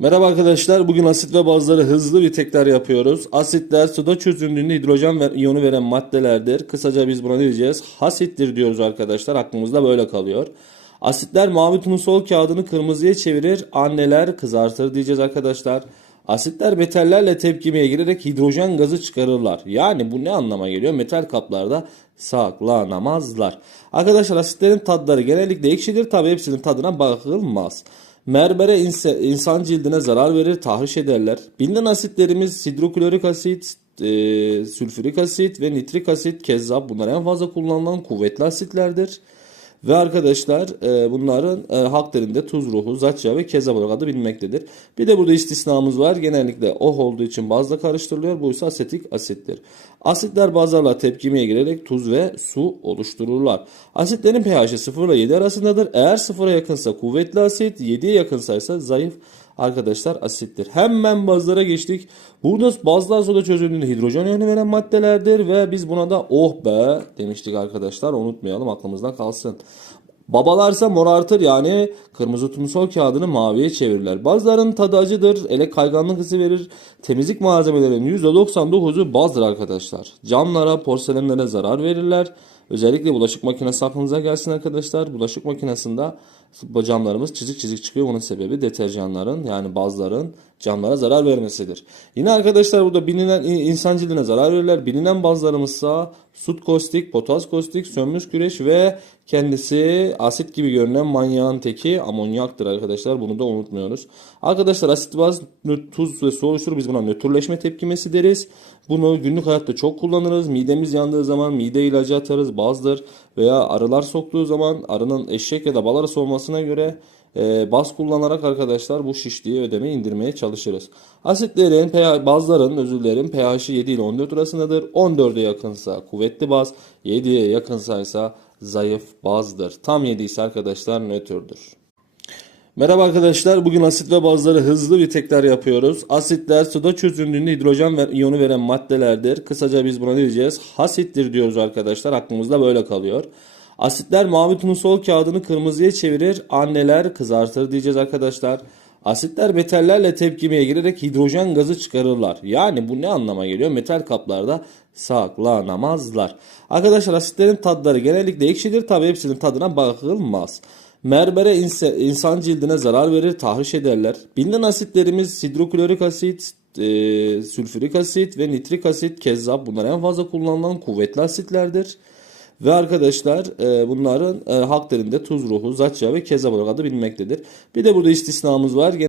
Merhaba arkadaşlar. Bugün asit ve bazları hızlı bir tekrar yapıyoruz. Asitler suda çözündüğünde hidrojen iyonu veren maddelerdir. Kısaca biz buna ne diyeceğiz? Hasittir diyoruz arkadaşlar. Aklımızda böyle kalıyor. Asitler mavi turnusol kağıdını kırmızıya çevirir. Anneler kızartır diyeceğiz arkadaşlar. Asitler metallerle tepkimeye girerek hidrojen gazı çıkarırlar. Yani bu ne anlama geliyor? Metal kaplarda saklanamazlar. Arkadaşlar asitlerin tadları genellikle ekşidir. Tabi hepsinin tadına bakılmaz. Mermere inse- insan cildine zarar verir, tahriş ederler. Bilinen asitlerimiz hidroklorik asit, e, sülfürik asit ve nitrik asit kezzap. Bunlar en fazla kullanılan kuvvetli asitlerdir. Ve arkadaşlar e, bunların e, halk dilinde tuz ruhu, zatça ve kezzap olarak adı bilinmektedir. Bir de burada istisnamız var. Genellikle oh olduğu için bazla karıştırılıyor. Bu ise asetik asittir. Asitler bazlarla tepkimeye girerek tuz ve su oluştururlar. Asitlerin pH'i 0 ile 7 arasındadır. Eğer 0'a yakınsa kuvvetli asit, 7'ye yakınsa ise zayıf arkadaşlar asittir. Hemen bazlara geçtik. Burada bazlar soda çözüldüğünde hidrojen iyonu veren maddelerdir ve biz buna da oh be demiştik arkadaşlar. Unutmayalım aklımızda kalsın. Babalarsa morartır yani kırmızı turnusol kağıdını maviye çevirirler. Bazılarının tadı acıdır, ele kayganlık hissi verir. Temizlik malzemelerinin %99'u bazdır arkadaşlar. Camlara, porselenlere zarar verirler. Özellikle bulaşık makinesi aklınıza gelsin arkadaşlar. Bulaşık makinesinde camlarımız çizik çizik çıkıyor. Bunun sebebi deterjanların yani bazların camlara zarar vermesidir. Yine arkadaşlar burada bilinen insan cildine zarar verirler. Bilinen bazlarımızsa sut kostik, potas kostik, sönmüş güreş ve kendisi asit gibi görünen manyağın teki amonyaktır arkadaşlar. Bunu da unutmuyoruz. Arkadaşlar asit baz, tuz ve su oluşturur. Biz buna nötrleşme tepkimesi deriz. Bunu günlük hayatta çok kullanırız. Midemiz yandığı zaman mide ilacı atarız. Bazdır veya arılar soktuğu zaman arının eşek ya da bal arısı olmasına göre e, baz kullanarak arkadaşlar bu şişliği ödeme indirmeye çalışırız. Asitlerin, bazların özür dilerim pH'i 7 ile 14 arasındadır. 14'e yakınsa kuvvetli baz, 7'ye yakınsa ise zayıf bazdır. Tam 7 ise arkadaşlar nötrdür. Merhaba arkadaşlar. Bugün asit ve bazları hızlı bir tekrar yapıyoruz. Asitler suda çözündüğünde hidrojen iyonu veren maddelerdir. Kısaca biz buna ne diyeceğiz? Hasittir diyoruz arkadaşlar. Aklımızda böyle kalıyor. Asitler mavi turnusol kağıdını kırmızıya çevirir. Anneler kızartır diyeceğiz arkadaşlar. Asitler metallerle tepkimeye girerek hidrojen gazı çıkarırlar. Yani bu ne anlama geliyor? Metal kaplarda saklanamazlar. Arkadaşlar asitlerin tadları genellikle ekşidir. Tabi hepsinin tadına bakılmaz. Mermere inse- insan cildine zarar verir, tahriş ederler. Bilinen asitlerimiz hidroklorik asit, e, sülfürik asit ve nitrik asit kezzap. Bunlar en fazla kullanılan kuvvetli asitlerdir. Ve arkadaşlar e, bunların e, halk dilinde tuz ruhu, zatça ve kezzap olarak adı bilinmektedir. Bir de burada istisnamız var.